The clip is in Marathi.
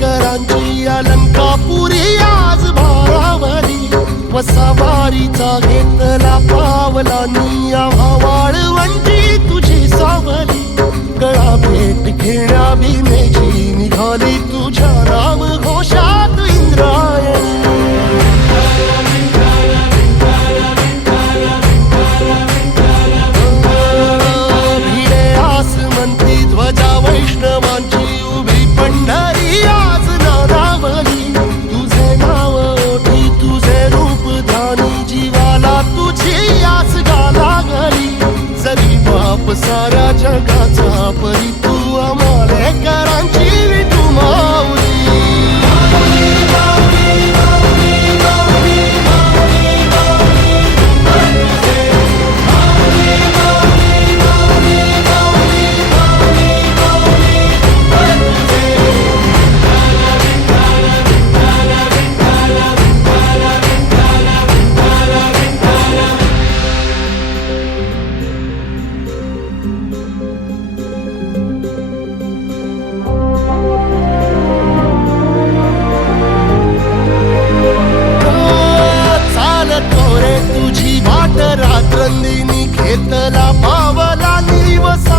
नाटेकरांची अलंकापुरी आज भावावरी व सवारीचा घेतला पावला निया वंटी तुझे. ताप साऱ्या जगाचा परी तू आम्हाला करांची। بابا لعني وسام